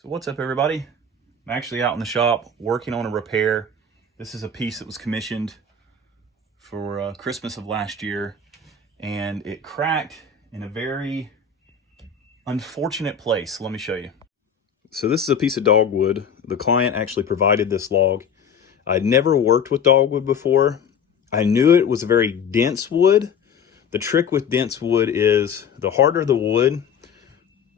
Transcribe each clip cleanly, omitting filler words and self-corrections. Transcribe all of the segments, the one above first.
So what's up, everybody? I'm actually out in the shop working on a repair. This is a piece that was commissioned for Christmas of last year, and it cracked in a very unfortunate place. Let me show you. So this is a piece of dogwood. The client actually provided this log. I'd never worked with dogwood before. I knew it was a very dense wood. The trick with dense wood is the harder the wood,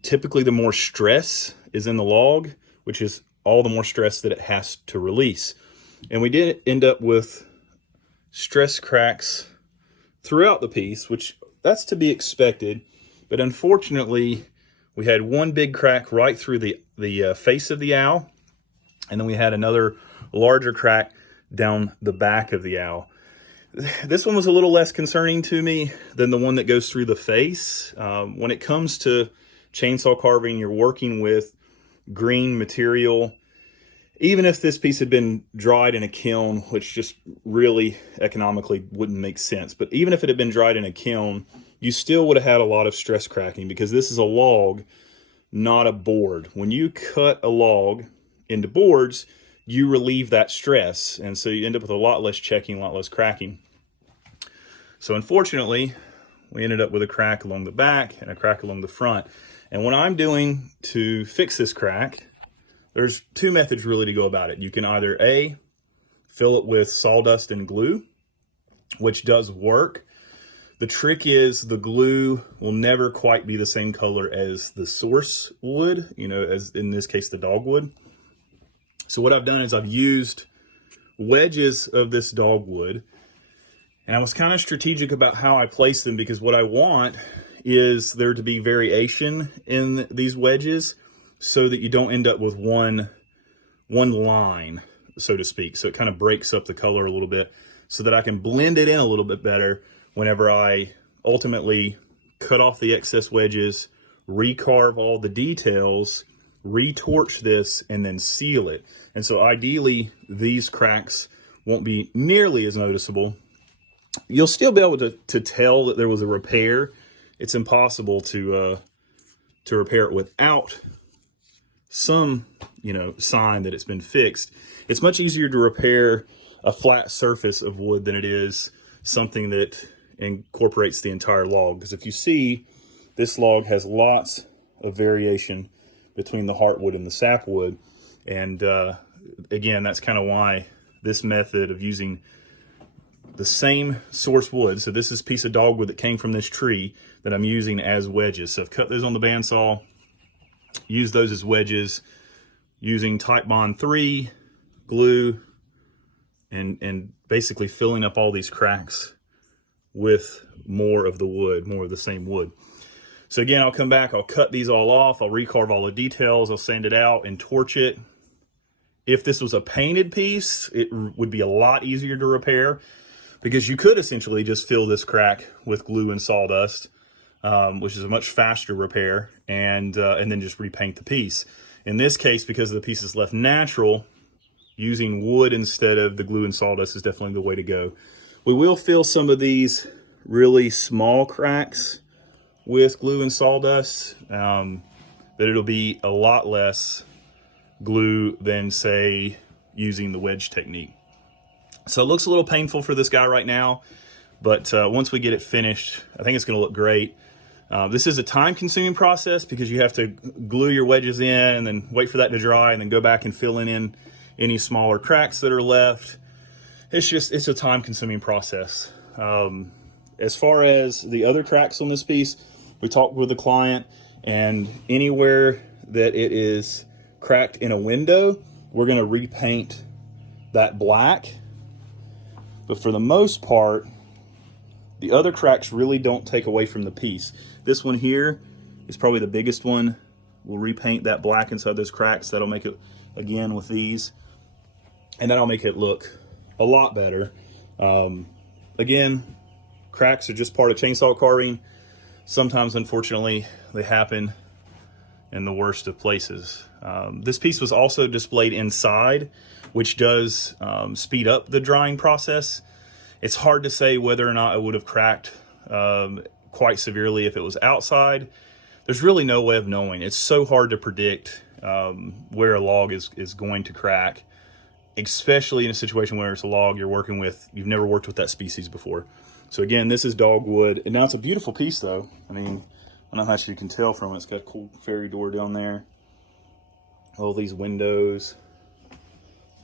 typically the more stress is in the log, which is all the more stress that it has to release. And we did end up with stress cracks throughout the piece, which that's to be expected. But unfortunately, we had one big crack right through the face of the owl. And then we had another larger crack down the back of the owl. This one was a little less concerning to me than the one that goes through the face. When it comes to chainsaw carving, you're working with green material. Even if this piece had been dried in a kiln, which just really economically wouldn't make sense, but even if it had been dried in a kiln, you still would have had a lot of stress cracking because this is a log, not a board. When you cut a log into boards, you relieve that stress, and so you end up with a lot less checking, a lot less cracking. So unfortunately, we ended up with a crack along the back and a crack along the front. And what I'm doing to fix this crack, there's two methods really to go about it. You can either A, fill it with sawdust and glue, which does work. The trick is the glue will never quite be the same color as the source wood, as in this case, the dogwood. So what I've done is I've used wedges of this dogwood, and I was kind of strategic about how I place them because what I want is there to be variation in these wedges so that you don't end up with one line, so to speak. So it kind of breaks up the color a little bit so that I can blend it in a little bit better whenever I ultimately cut off the excess wedges, recarve all the details, retorch this, and then seal it. And so ideally, these cracks won't be nearly as noticeable. You'll still be able to tell that there was a repair. It's impossible to repair it without some, sign that it's been fixed. It's much easier to repair a flat surface of wood than it is something that incorporates the entire log. Because if you see, this log has lots of variation between the heartwood and the sapwood. And again, that's kind of why this method of using the same source wood, so this is a piece of dogwood that came from this tree that I'm using as wedges. So I've cut those on the bandsaw, used those as wedges, using Titebond 3 glue, and basically filling up all these cracks with more of the wood, more of the same wood. So again, I'll come back, I'll cut these all off, I'll recarve all the details, I'll sand it out and torch it. If this was a painted piece, it would be a lot easier to repair because you could essentially just fill this crack with glue and sawdust, which is a much faster repair, and then just repaint the piece. In this case, because the piece is left natural, using wood instead of the glue and sawdust is definitely the way to go. We will fill some of these really small cracks with glue and sawdust, that it'll be a lot less glue than, say, using the wedge technique. So it looks a little painful for this guy right now, but once we get it finished, I think it's going to look great. This is a time-consuming process because you have to glue your wedges in and then wait for that to dry and then go back and fill in any smaller cracks that are left. It's a time-consuming process. As far as the other cracks on this piece, we talked with the client, and anywhere that it is cracked in a window, we're going to repaint that black. But for the most part, the other cracks really don't take away from the piece. This one here is probably the biggest one. We'll repaint that black inside those cracks. That'll make it, again, with these, and that'll make it look a lot better. Again, cracks are just part of chainsaw carving. Sometimes, unfortunately, they happen in the worst of places. This piece was also displayed inside, which does speed up the drying process. It's hard to say whether or not it would have cracked quite severely if it was outside. There's really no way of knowing. It's so hard to predict where a log is going to crack, especially in a situation where it's a log you're working with, you've never worked with that species before. So again, this is dogwood, and now it's a beautiful piece though. I mean, I don't know how much you can tell from it. It's got a cool fairy door down there. All these windows.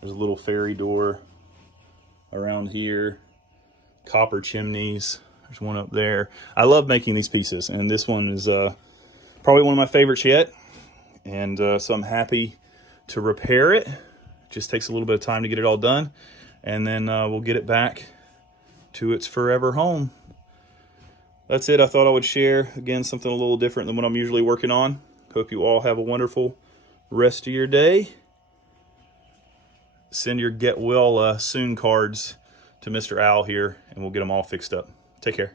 There's a little fairy door around here. Copper chimneys. There's one up there. I love making these pieces, and this one is probably one of my favorites yet. And so I'm happy to repair it. Just takes a little bit of time to get it all done, and then we'll get it back to its forever home. That's it. I thought I would share, again, something a little different than what I'm usually working on. Hope you all have a wonderful rest of your day. Send your get well soon cards to Mr. Owl here, and we'll get them all fixed up. Take care.